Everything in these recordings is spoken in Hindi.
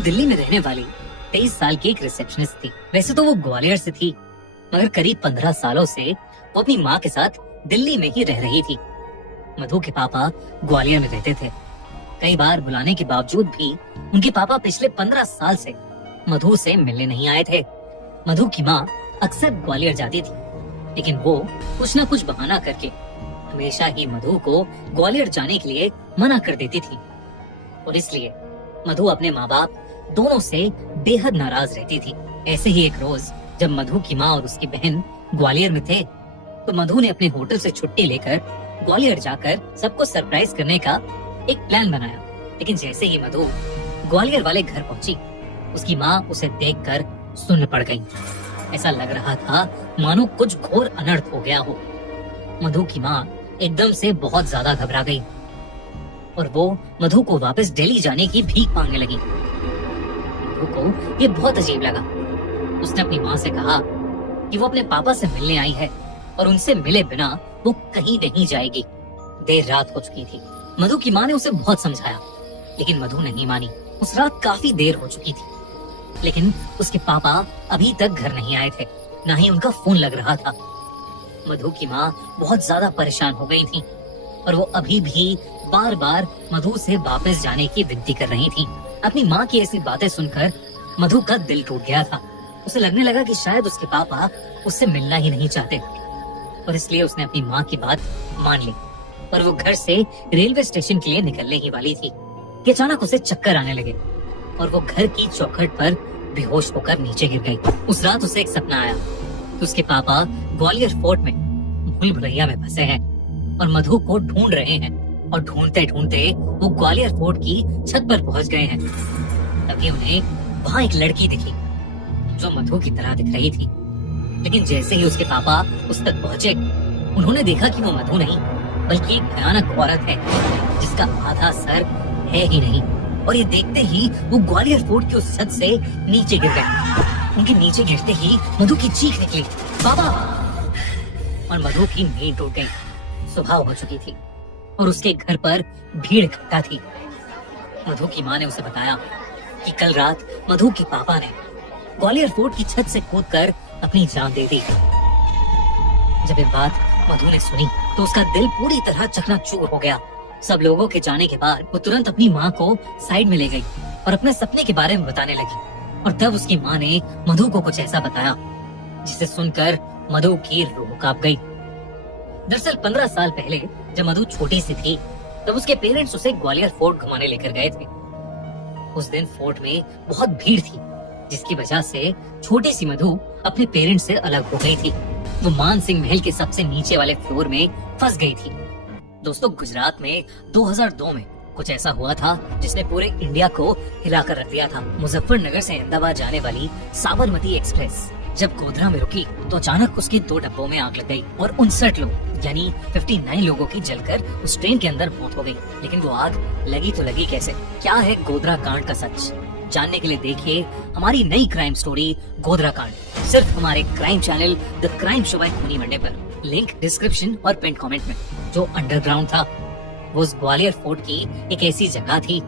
दिल्ली में रहने वाली 23 साल की एक रिसेप्शनिस्ट थी। वैसे तो वो ग्वालियर से थी, मगर करीब 15 सालों से वो अपनी माँ के साथ दिल्ली में ही रह रही थी। मधु के पापा ग्वालियर में रहते थे। कई बार बुलाने के बावजूद भी उनके पापा पिछले 15 साल से मधु से मिलने नहीं आए थे। मधु की माँ अक्सर ग्वालियर जाती थी, लेकिन वो कुछ न कुछ बहाना करके हमेशा ही मधु को ग्वालियर जाने के लिए मना कर देती थी। और इसलिए मधु अपने माँ बाप दोनों से बेहद नाराज रहती थी। ऐसे ही एक रोज जब मधु की माँ और उसकी बहन ग्वालियर में थे, तो मधु ने अपने होटल से छुट्टी लेकर ग्वालियर जाकर सबको सरप्राइज करने का एक प्लान बनाया। लेकिन जैसे ही मधु ग्वालियर वाले घर पहुंची, उसकी माँ उसे देखकर सुन्न पड़ गई। ऐसा लग रहा था मानो कुछ घोर अनर्थ हो गया हो। मधु की माँ एकदम से बहुत ज्यादा घबरा गई और वो मधु को वापस दिल्ली जाने की भीख मांगने लगी। मधु को ये बहुत अजीब लगा। उसने अपनी माँ से कहा कि वो अपने पापा से मिलने आई है और उनसे मिले बिना वो कहीं नहीं जाएगी। देर रात हो चुकी थी। मधु की माँ ने उसे बहुत समझाया, लेकिन मधु नहीं मानी। उस रात काफी देर हो चुकी थी, लेकिन उसके पापा अभी तक घर नहीं आए थे, ना ही उनका फोन लग रहा था। मधु की माँ बहुत ज्यादा परेशान हो गई थी और वो अभी भी बार बार मधु से वापस जाने की विनती कर रही थी। अपनी माँ की ऐसी बातें सुनकर मधु का दिल टूट गया था। उसे लगने लगा कि शायद उसके पापा उससे मिलना ही नहीं चाहते, और इसलिए उसने अपनी माँ की बात मान ली और वो घर से रेलवे स्टेशन के लिए निकलने ही वाली थी कि अचानक उसे चक्कर आने लगे और वो घर की चौखट पर बेहोश होकर नीचे गिर गई। उस रात उसे एक सपना आया कि उसके पापा ग्वालियर फोर्ट में भूल भुलैया में फंसे हैं और मधु को ढूंढ रहे हैं, और ढूंढते ढूंढते वो ग्वालियर फोर्ट की छत पर पहुंच गए हैं। तभी उन्हें वहाँ एक लड़की दिखी जो मधु की तरह दिख रही थी। लेकिन जैसे ही उसके पापा उस तक पहुंचे, उन्होंने देखा कि वो मधु नहीं बल्कि एक भयानक औरत है जिसका आधा सर है ही नहीं। और ये देखते ही वो ग्वालियर फोर्ट की उस छत से नीचे गिर गए। उनके नीचे गिरते ही मधु की चीख निकली, बाबा! और मधु की नींद टूट गई। सुबह हो चुकी थी और उसके घर पर भीड़ इकट्ठा थी। मधु की माँ ने उसे बताया कि कल रात मधु के पापा ने ग्वालियर फोर्ट की छत से कूदकर अपनी जान दे दी। जब ये बात मधु ने सुनी तो उसका दिल पूरी तरह चकनाचूर हो गया। सब लोगों के जाने के बाद वो तुरंत अपनी माँ को साइड में ले गई और अपने सपने के बारे में बताने लगी। और तब उसकी माँ ने मधु को कुछ ऐसा बताया जिसे सुनकर मधु की रूह कांप गई। दरअसल 15 साल पहले जब मधु छोटी सी थी, तब उसके पेरेंट्स उसे ग्वालियर फोर्ट घुमाने लेकर गए थे। उस दिन फोर्ट में बहुत भीड़ थी, जिसकी वजह से छोटी सी मधु अपने पेरेंट्स से अलग हो गई थी। वो मान सिंह महल के सबसे नीचे वाले फ्लोर में फंस गई थी। दोस्तों, गुजरात में 2002 में कुछ ऐसा हुआ था जिसने पूरे इंडिया को हिलाकर रख दिया था। मुजफ्फरनगर से अहमदाबाद जाने वाली साबरमती एक्सप्रेस जब गोधरा में रुकी तो अचानक उसके 2 डब्बों में आग लग गई और 59 लोग यानी 59 लोगों की जलकर उस ट्रेन के अंदर मौत हो गई। लेकिन वो आग लगी तो लगी कैसे? क्या है गोधरा कांड का सच? जानने के लिए देखिए हमारी नई क्राइम स्टोरी गोधरा कांड, सिर्फ हमारे crime channel the crime show by खूनी मंडे पर। लिंक डिस्क्रिप्शन और पिन कमेंट में। जो अंडरग्राउंड था वो उस ग्वालियर फोर्ट की एक ऐसी जगह थी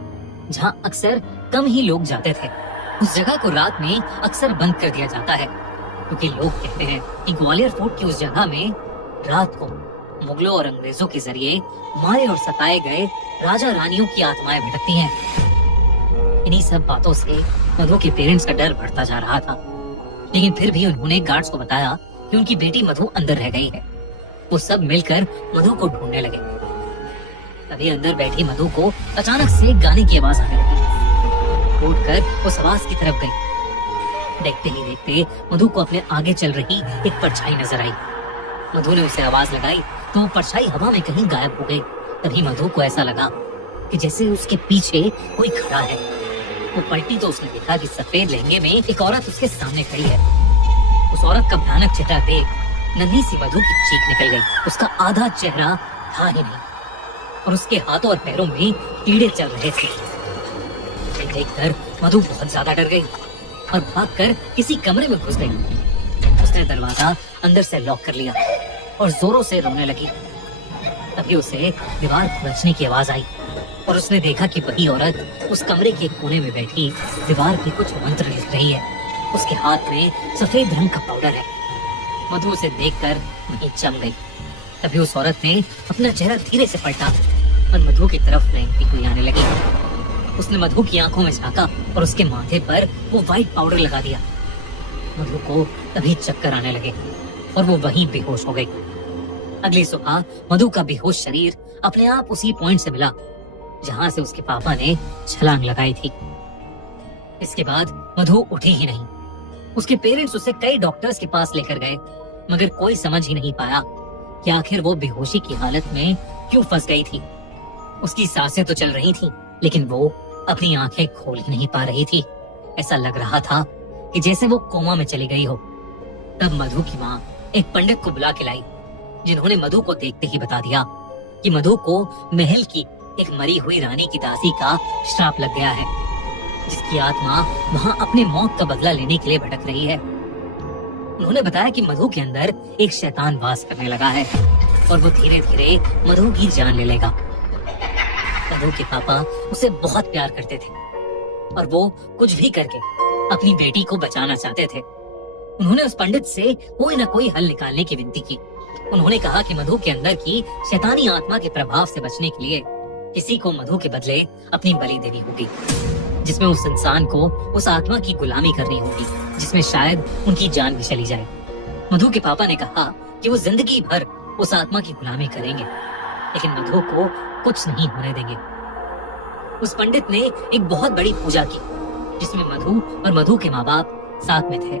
जहां अक्सर कम ही लोग जाते थे। उस जगह को रात में अक्सर बंद कर दिया जाता है, क्योंकि लोग कहते हैं कि ग्वालियर फोर्ट की उस जगह में रात को मुगलों और अंग्रेजों के जरिए मारे और सताए गए राजा रानियों की आत्माएं भटकती हैं। इन्हीं सब बातों से मधु के पेरेंट्स का डर बढ़ता जा रहा था, लेकिन फिर भी उन्होंने गार्ड्स को बताया कि उनकी बेटी मधु अंदर रह गई है। वो सब मिलकर मधु को ढूंढने लगे। तभी अंदर बैठी मधु को अचानक से गाने की आवाज आने लगी। उठकर उस आवाज की तरफ गई। देखते ही देखते मधु को अपने आगे चल रही एक परछाई नजर आई। मधु ने उसे आवाज लगाई तो वो परछाई हवा में कहीं गायब हो गई। तभी मधु को ऐसा लगा कि जैसे उसके पीछे कोई खड़ा है। वो पलटी तो उसने देखा कि सफेद लहंगे में एक औरत उसके सामने खड़ी है। उस औरत का भयानक चेहरा देख नन्ही सी मधु की चीख निकल गई। उसका आधा चेहरा था ही नहीं और उसके हाथों और पैरों में कीड़े चल रहे थे। देखकर मधु बहुत ज्यादा डर गई और भागकर किसी कमरे में घुस गई। उसने दरवाजा अंदर से लॉक कर लिया और जोरों से रोने लगी। तभी उसे दीवार खुरचने की आवाज आई और उसने देखा कि वही औरत उस कमरे के कोने में बैठी दीवार पे कुछ मंत्र लिख रही है। उसके हाथ में सफेद रंग का पाउडर है। मधु उसे देखकर वहीं जम गई। तभी उस औरत ने अपना चेहरा धीरे से पलटा और मधु की तरफ रेंगती हुई आने लगी। उसने मधु की आंखों में झांका और उसके माथे पर वो व्हाइट पाउडर लगा दिया। मधु को तभी चक्कर आने लगे और वो वहीं बेहोश हो गई। अगली सुबह मधु का बेहोश शरीर अपने आप उसी पॉइंट से मिला जहां से उसके पापा ने छलांग लगाई थी। इसके बाद मधु उठी ही नहीं। उसके पेरेंट्स उसे कई डॉक्टर्स के पास लेकर गए, मगर कोई समझ ही नहीं पाया कि आखिर वो बेहोशी की हालत में क्यों फंस गई थी। उसकी सांसें तो चल रही थी, लेकिन वो अपनी आंखें खोल ही नहीं पा रही थी। ऐसा लग रहा था कि जैसे वो कोमा में चली गई हो। तब मधु की माँ एक पंडित को बुला के लाई, जिन्होंने मधु को देखते ही बता दिया कि मधु को महल की एक मरी हुई रानी की दासी का श्राप लग गया है, जिसकी आत्मा वहाँ अपने मौत का बदला लेने के लिए भटक रही है। उन्होंने बताया कि मधु के अंदर एक शैतान वास करने लगा है और वो धीरे धीरे मधु की जान ले लेगा। मधु के पापा उसे बहुत प्यार करते थे और वो कुछ भी करके अपनी बेटी को बचाना चाहते थे। उन्होंने उस पंडित से कोई न कोई हल निकालने की विनती की। उन्होंने कहा कि मधु के अंदर की शैतानी आत्मा के प्रभाव से बचने के लिए किसी को मधु के बदले अपनी बलि देनी होगी, जिसमें उस इंसान को उस आत्मा की गुलामी करनी होगी, जिसमें शायद उनकी जान भी चली जाए। मधु के पापा ने कहा कि वो जिंदगी भर उस आत्मा की गुलामी करेंगे, लेकिन मधु को कुछ नहीं होने देंगे। उस पंडित ने एक बहुत बड़ी पूजा की, जिसमें मधु और मधु के माँ बाप साथ में थे।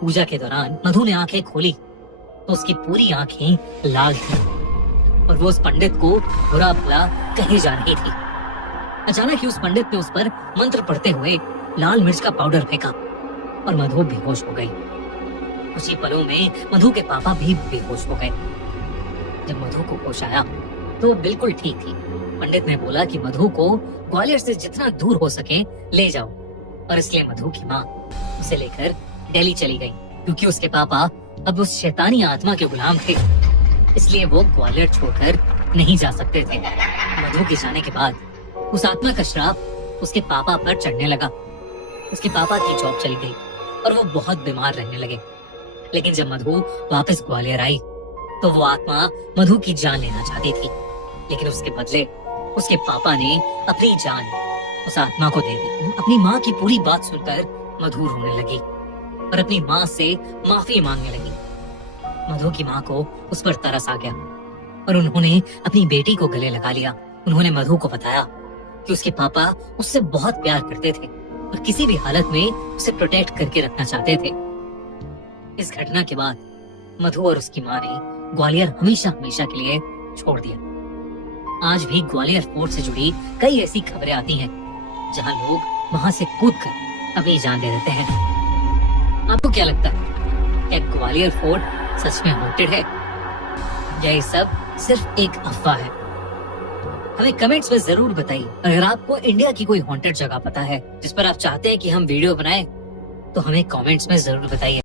पूजा के दौरान मधु ने आंखें खोली तो उसकी पूरी आंखें लाल थी और वो उस पंडित को बुरा भला कहे जा रही थी। अचानक ही उस पंडित ने उस पर मंत्र पढ़ते हुए लाल मिर्च का पाउडर फेंका और मधु बेहोश हो गई। कुछ ही पलों में मधु के पापा भी बेहोश हो गए। जब मधु को होश आया तो वो बिल्कुल ठीक थी। पंडित ने बोला कि मधु को ग्वालियर से जितना दूर हो सके ले जाओ, और इसलिए मधु की माँ उसे लेकर दिल्ली चली गई, क्योंकि उसके पापा अब उस शैतानी आत्मा के गुलाम थे, इसलिए वो ग्वालियर छोड़कर नहीं जा सकते थे। मधु के जाने के बाद उस आत्मा का श्राप उसके पापा पर चढ़ने लगा। उसके पापा की जॉब चली गई और वो बहुत बीमार रहने लगे। लेकिन जब मधु वापस ग्वालियर आई तो वो आत्मा मधु की जान लेना चाहती थी, लेकिन उसके बदले उसके पापा ने अपनी जान उस आत्मा को दे दी। अपनी माँ की पूरी बात सुनकर मधु रोने लगी और अपनी माँ से माफी मांगने लगी। मधु की माँ को उस पर तरस आ गया और उन्होंने अपनी बेटी को गले लगा लिया। उन्होंने मधु को बताया कि उसके पापा उससे बहुत प्यार करते थे और किसी भी हालत में उसे प्रोटेक्ट करके रखना चाहते थे। इस घटना के बाद मधु और उसकी माँ ने ग्वालियर हमेशा हमेशा के लिए छोड़ दिया। आज भी ग्वालियर फोर्ट से जुड़ी कई ऐसी खबरें आती हैं जहां लोग वहां से कूदकर अपनी जान दे देते हैं। आपको क्या लगता है, क्या ग्वालियर फोर्ट सच में हॉन्टेड है या ये सब सिर्फ एक अफवाह है? हमें कमेंट्स में जरूर बताइए। अगर आपको इंडिया की कोई हॉन्टेड जगह पता है जिस पर आप चाहते हैं कि हम वीडियो बनाएं, तो हमें कमेंट्स में जरूर बताइए।